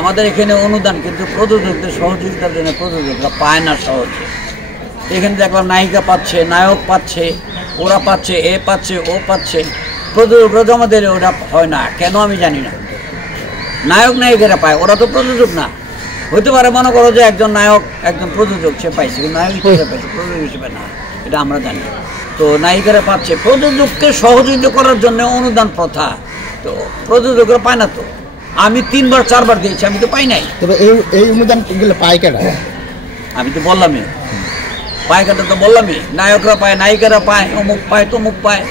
আমাদের এখানে অনুদান কিন্তু প্রযোজকদের সহযোগিতার জন্য প্রযোজকরা পায় না সহজে। এখানে দেখলাম নায়িকা পাচ্ছে, নায়ক পাচ্ছে, ওরা পাচ্ছে, এ পাচ্ছে, ও পাচ্ছে, প্রযোজকরা জমা দিলে ওটা হয় না কেন আমি জানি না। নায়ক নায়িকারা পায়, ওরা তো প্রযোজক না। হতে পারে মনে করো যে একজন নায়ক একজন প্রযোজক সে পাইছে, কিন্তু নায়ক হিসেবে পাইছে, প্রযোজক হিসেবে না, এটা আমরা জানি। তো নায়িকারা পাচ্ছে, প্রযোজককে সহযোগিতা করার জন্য অনুদান প্রথা, তো প্রযোজকরা পায় না। তো আমি 3 বার 4 বার দিয়েছি, আমি তো পাই নাই। তবে এই অনুদানগুলো পায় কেনা? আমি তো বললামই, পায়কাটা তো বললামই, নায়করা পায়, নায়িকারা পায়, অমুক পায়, তমুক পায়।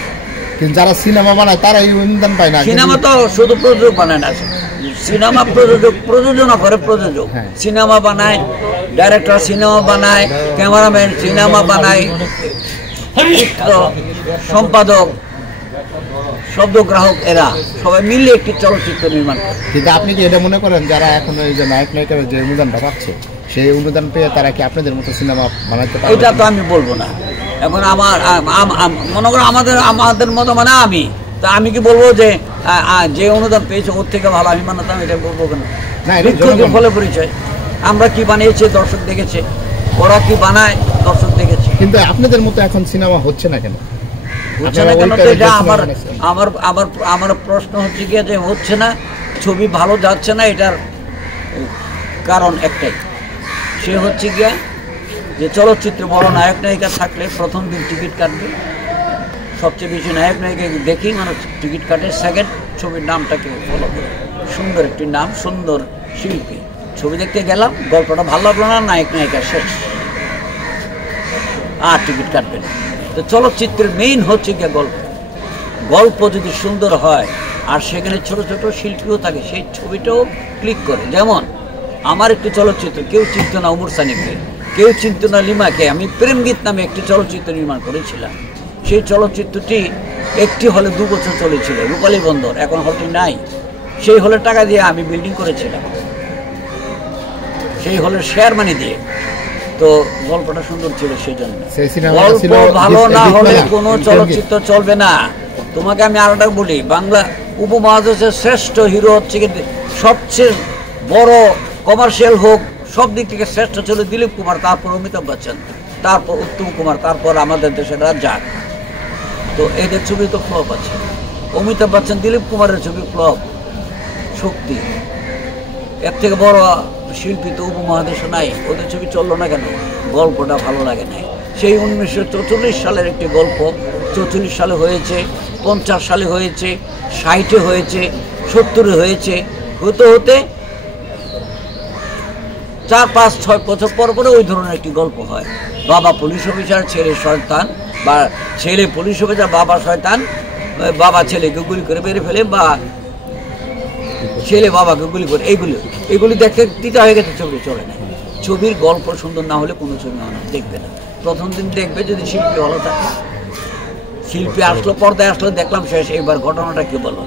কিন্তু যারা সিনেমা বানায় তারা এই অনুদান পায় না। সিনেমা তো শুধু প্রযোজক বানায় না, সিনেমা প্রযোজনা করে প্রযোজক, সিনেমা বানায়, ডাইরেক্টর সিনেমা বানায়, ক্যামেরাম্যান সিনেমা বানায়, সম্পাদক, শব্দগ্রাহক, এরা সবাই মিলে একটি চলচ্চিত্র নির্মাণ করে। কিন্তু আপনি কি এটা মনে করেন যারা এখন এই যে নায়ক নায়িকারা যে অনুদানটা পাচ্ছে সেই অনুদান পেয়ে তারা কি আপনাদের মতো সিনেমা বানাতে পারবে? এটা তো আমি বলবো না। এখন আমার মনে করো আমাদের মতো মানে আমি কি বলবো যে যে অনুদান পেয়েছে ওর থেকে ভালো আমি বানাতাম, এটা বলবো কেন? ফলে পরিচয়, আমরা কি বানিয়েছি দর্শক দেখেছে, ওরা কি বানায় দর্শক দেখেছে। কিন্তু আপনাদের মতো এখন সিনেমা হচ্ছে না কেন? হচ্ছে না কেন? এটা আমার প্রশ্ন হচ্ছে গিয়ে যে হচ্ছে না, ছবি ভালো যাচ্ছে না, এটার কারণ একটাই, সে হচ্ছে গিয়া যে চলচ্চিত্রে বড় নায়ক নায়িকা থাকলে প্রথম দিন টিকিট কাটবে, সবচেয়ে বেশি নায়ক নায়িকা দেখি মানুষ টিকিট কাটে। সেকেন্ড, ছবির নামটাকে ফলো করে, সুন্দর একটি নাম, সুন্দর শিল্পী, ছবি দেখতে গেলাম, গল্পটা ভালো লাগলো না, নায়ক নায়িকা শেষ, আর টিকিট কাটবে না। তো চলচ্চিত্রের মেইন হচ্ছে গিয়ে গল্প যদি সুন্দর হয় আর সেখানে ছোট ছোট শিল্পীও থাকে, সেই ছবিটাও ক্লিক করে। যেমন আমার একটি চলচ্চিত্র, কেউ চিনত না ওমর সানিকে, কেউ চিনত না লিমাকে, আমি প্রেমগীত নামে একটি চলচ্চিত্র নির্মাণ করেছিলাম। সেই চলচ্চিত্রটি একটি হলে 2 বছর চলেছিল, রূপালী বন্দর, এখন হলটি নাই। সেই হলে টাকা দিয়ে আমি বিল্ডিং করেছিলাম, সেই হলের শেয়ার মানি দিয়ে। তো গল্পটা সুন্দর ছিল, সেই জন্য। গল্প ভালো না হলে কোনো চলচ্চিত্র চলবে না। তোমাকে আমি আরেকটা বলি, বাংলা উপমহাদেশের শ্রেষ্ঠ হিরো হচ্ছে, সবচেয়ে বড় কমার্শিয়াল হোক, সব দিক থেকে শ্রেষ্ঠ ছিল দিলীপ কুমার, তারপর অমিতাভ বচ্চন, তারপর উত্তম কুমার, তারপর আমাদের দেশের রাজ্জাক। তো এদের ছবি তো ফ্লপ আছে। অমিতাভ বচ্চন, দিলীপ কুমারের ছবি ফ্লপ, শক্তি, এর থেকে বড় শিল্পী তো উপমহাদেশে নাই। ওদের ছবি চললো না কেন? গল্পটা ভালো লাগে নাই। সেই 1944 সালের একটি গল্প 44 সালে হয়েছে, 50 সালে হয়েছে, 60-এ হয়েছে, 70-এ হয়েছে, হতে হতে 4, 5, 6 বছর পর পরে ওই ধরনের একটি গল্প হয়। বাবা পুলিশ অফিসার, ছেলে শয়তান, বা ছেলে পুলিশ অফিসার, বাবা শয়তান, বাবা ছেলেকে গুলি করে মেরে ফেলে, বা ছেলে বাবাকে গুলি করে, এইগুলি দেখতে দিতে হয়ে গেছে, ছবি চলে না। ছবির গল্প সুন্দর না হলে কোনো ছবি মানুষ দেখবে না। প্রথম দিন দেখবে যদি শিল্পী ভালো থাকে, শিল্পী আসলো, পর্দায় আসলো, দেখলাম শেষ, এবার ঘটনাটা কি বলো।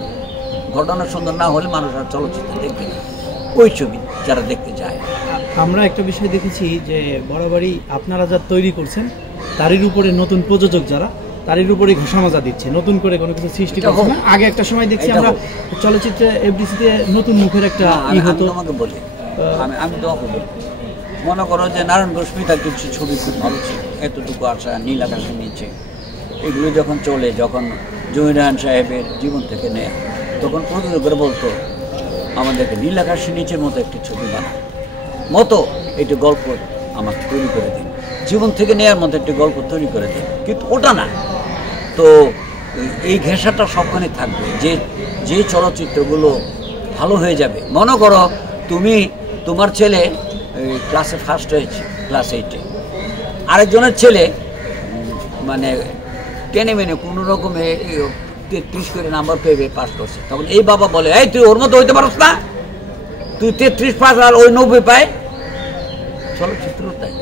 ঘটনা সুন্দর না হলে মানুষ আর চলচ্চিত্র দেখবে না, ওই ছবি যারা দেখতে চায়। আমরা একটা বিষয় দেখেছি যে বরাবরই আপনারা যা তৈরি করছেন তারই উপরে নতুন প্রযোজক যারা তারই উপরে ঘোষা মাজা দিচ্ছে, নতুন করে কোনো কিছু সৃষ্টি করছে না। আগে একটা সময় দেখছি আমরা চলচ্চিত্রে এফডিসিতে নতুন মুখের একটা হতো। তোমাকে বলি, আমি তোমাকে বলি, মনে করো যে নারায়ণ গোস্মিতার কিছু ছবি খুব ভালো ছিল, এতটুকু আশা, নীল আকাশের নিচে, এগুলো যখন চলে, যখন জহিরান সাহেবের জীবন থেকে নেয়, তখন প্রযোজকরা বলতো আমাদেরকে নীল আকাশের নিচের মতো একটি ছবি বানায় মতো একটি গল্প আমাকে তৈরি করে দিন, জীবন থেকে নেওয়ার মতো একটি গল্প তৈরি করে দিন। কিন্তু ওটা না। তো এই ঘেঁষাটা সবখানে থাকবে, যে চলচ্চিত্রগুলো ভালো হয়ে যাবে। মনে করো তোমার ছেলে ক্লাসে ফার্স্ট হয়েছে, ক্লাস 8-এ, আরেকজনের ছেলে মানে টেনে মেনে কোনো রকমে 33 করে নাম্বার পেয়ে পাস করছে। তখন এই বাবা বলে, এই তুই ওর মতো হইতে পারস না, তুই 33 পাস আর ওই 90 পায়। চলচ্চিত্র তাই,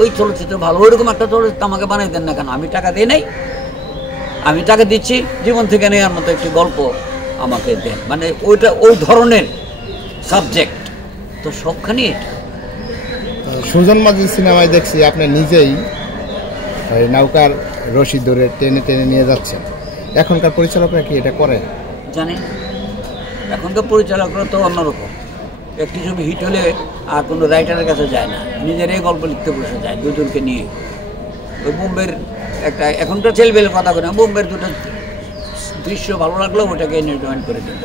ওই চলচ্চিত্র ভালো, ওইরকম একটা চলচ্চিত্র আমাকে বানাই দেন না কেন? আমি টাকা দিই নাই, আমি টাকা দিচ্ছি, জীবন থেকে নেওয়ার মতো একটি গল্প আমাকে দেন, মানে ওইটা ওই ধরনের সাবজেক্ট। তো সবখানে এটা। সুজন মাঝি সিনেমায় দেখছি আপনি নিজেই নৌকার রশি ধরে টেনে টেনে নিয়ে যাচ্ছেন। এখনকার পরিচালকরা কি এটা করে? জানেন, এখনকার পরিচালকরা তো অন্যরকম। একটি ছবি হিট হলে আর কোনো রাইটারের কাছে যায় না, নিজেরাই গল্প লিখতে বসে যায় দুজনকে নিয়ে। ওই বোম্বের একটা এখনকার ছেলেবেলের কথা বলে বোম্বের দুটো দৃশ্য ভালো লাগলো, ওটাকে নির্মাণ করে দিল।